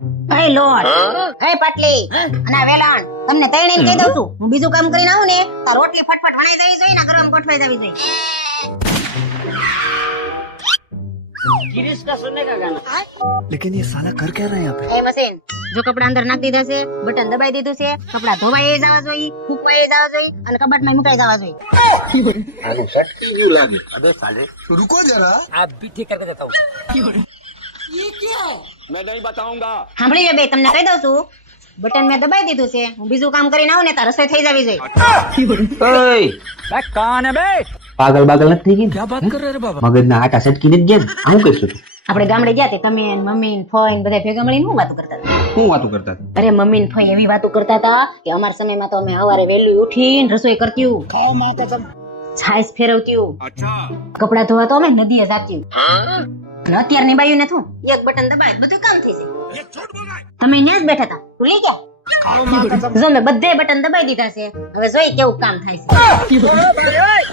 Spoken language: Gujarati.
એ લોટ એ પાટલી અને આ વેલાણ તમને તૈણીને કહી દઉં છું હું બીજું કામ કરીને આવું ને તો રોટલી ફટફટ વણાઈ જવી જોઈએ ને ગરમ ગોઠવાઈ જવી જોઈએ गिरीश का सुनने का गाना लेकिन ये साला कर क्या रहा है यहाँ पे? એ મશીન જો કપડા અંદર નાખી દીધા છે બટન દબાઈ દીધું છે કપડા ધોવાઈ જવા જોઈએ ફૂકવાઈ જવા જોઈએ અને કબાટમાં મુકાઈ જવા જોઈએ आलू शर्ट क्यों लागे अबे साले रुको जरा। आप भी ठीक करके देता हूँ मैं नहीं बताऊंगा સાંભળી લે બે તમને કહી દઉં છું બટન મેં દબાઈ દીધું છે હું બીજું કામ કરીને આવું ને તો રસોઈ થઈ જવી જોઈએ कौन है बे પાગલ બાગલ નથી થઈ क्या बात कर रहे रे बाबा મગજના આટા સટકીને જ ગયા ને હું કહીશું આપણે ગામડે ગયા તે તમે ને મમ્મી ને ફોઈ ને બધા ભેગા મળીને શું વાતો કરતા હતા હું વાતો કરતા હતા અરે મમ્મી ને ફોઈ એવી વાતો કરતા હતા કે અમારા સમયમાં તો અમે સવારે વહેલું ઉઠીને રસોઈ કરતી છાશ ફેરવતી કપડા ધોવા તો અમે નદીએ જાતી અને અત્યારની બાયુને શું એક બટન દબાય બધું કામ થઈ જાય તમે ત્યાં જ બેઠા હતા ભૂલી ગયા જો મેં બધે બટન દબાઈ દીધા છે હવે જોઈ કેવું કામ થાય છે